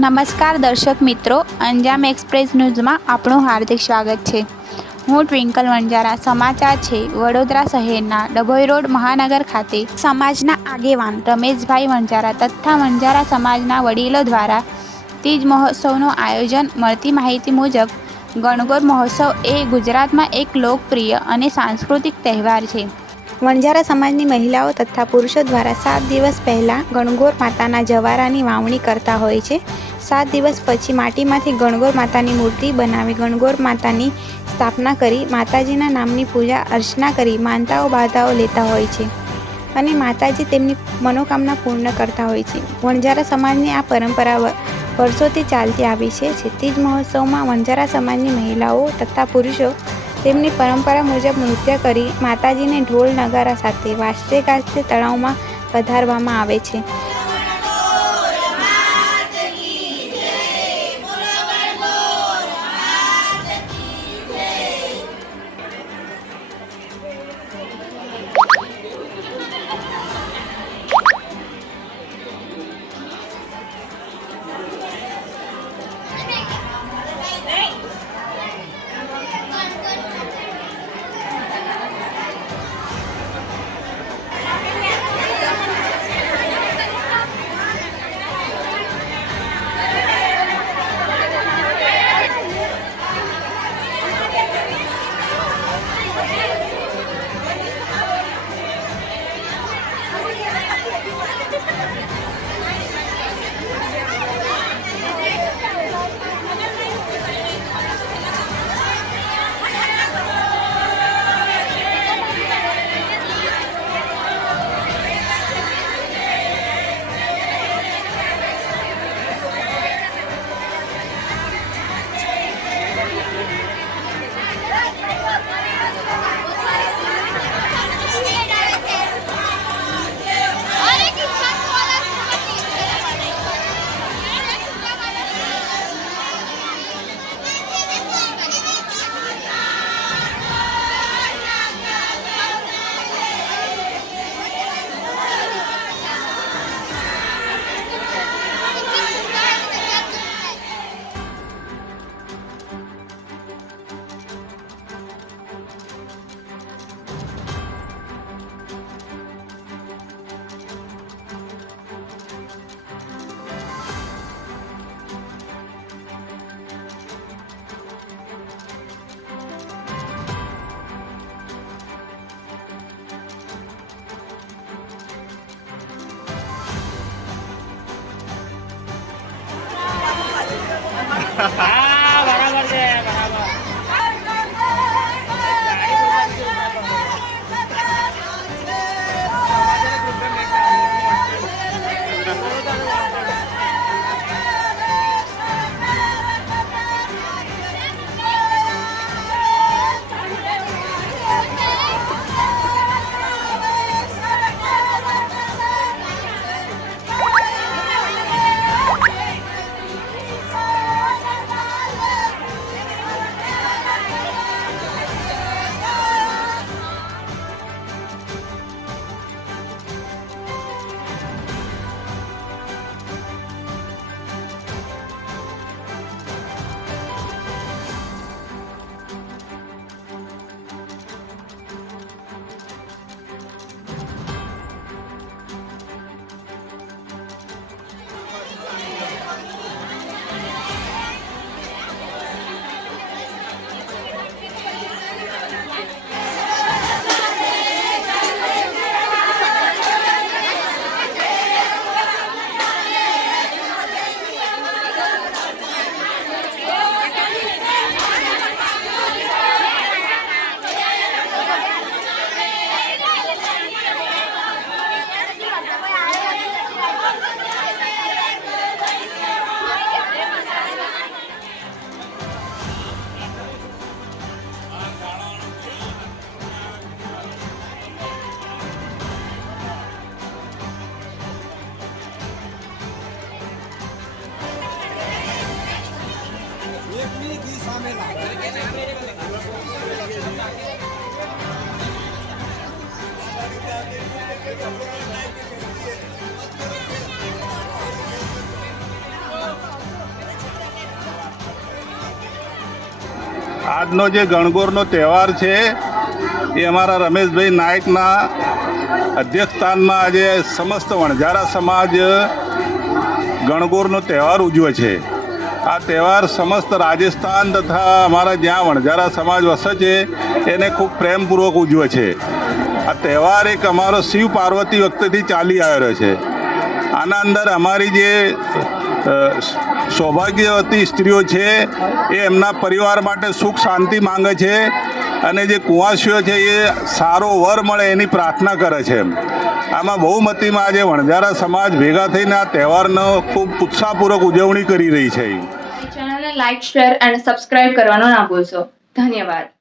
નમસ્કાર દર્શક મિત્રો, અંજામ એક્સપ્રેસ ન્યૂઝમાં આપણું હાર્દિક સ્વાગત છે। હું ટ્વિંકલ વણજારા। સમાચાર છે વડોદરા શહેરના ડભોઈ રોડ મહાનગર ખાતે સમાજના આગેવાન રમેશભાઈ વણજારા તથા વણજારા સમાજના વડીલો દ્વારા તીજ મહોત્સવનું આયોજન। મળતી માહિતી મુજબ ગણગોર મહોત્સવ એ ગુજરાતમાં એક લોકપ્રિય અને સાંસ્કૃતિક તહેવાર છે। વણજારા સમાજની મહિલાઓ તથા પુરુષો દ્વારા 7 દિવસ પહેલા ગણગોર માતાના જવારાની વાવણી કરતા હોય છે। 7 દિવસ પછી માટીમાંથી ગણગોર માતાની મૂર્તિ બનાવી ગણગોર માતાની સ્થાપના કરી માતાજીના નામની પૂજા અર્ચના કરી માનતાઓ બાધાઓ લેતા હોય છે અને માતાજી તેમની મનોકામના પૂર્ણ કરતા હોય છે। વણજારા સમાજની આ પરંપરા વર્ષોથી ચાલતી આવી છે। તીજ મહોત્સવમાં વણજારા સમાજની મહિલાઓ તથા પુરુષો તેમની પરંપરા મુજબ નૃત્ય કરી માતાજીને ઢોલ નગારા સાથે વાજતે ગાજતે તળાવમાં પધારવામાં આવે છે। બરાબર છે, બરાબર। આજનો જે ગણગોરનો તહેવાર છે એ અમારા રમેશભાઈ નાયકના અધ્યક્ષસ્થાનમાં આજે સમસ્ત વણઝારા સમાજ ગણગોરનો તહેવાર ઉજવે છે. આ તહેવાર સમસ્ત રાજસ્થાન તથા અમારા જ્યાં વણઝારા સમાજ વસે છે એને ખૂબ પ્રેમપૂર્વક ઉજવે છે. આ તહેવાર એક અમારો શિવ પાર્વતી વખતેથી ચાલી આવ્યો છે. આના અંદર અમારી જે સૌભાગ્યવતી સ્ત્રીઓ છે એ એમના પરિવાર માટે સુખ શાંતિ માંગે છે અને જે કુંવાસીઓ છે એ સારો વર મળે એની પ્રાર્થના કરે છે. આમાં બહુમતીમાં આજે વણઝારા સમાજ ભેગા થઈને આ તહેવારનો ખૂબ ઉત્સાહપૂર્વક ઉજવણી કરી રહી છે. ચેનલને લાઇક, શેર અને સબસ્ક્રાઇબ કરવાનું ના ભૂલશો. ધન્યવાદ.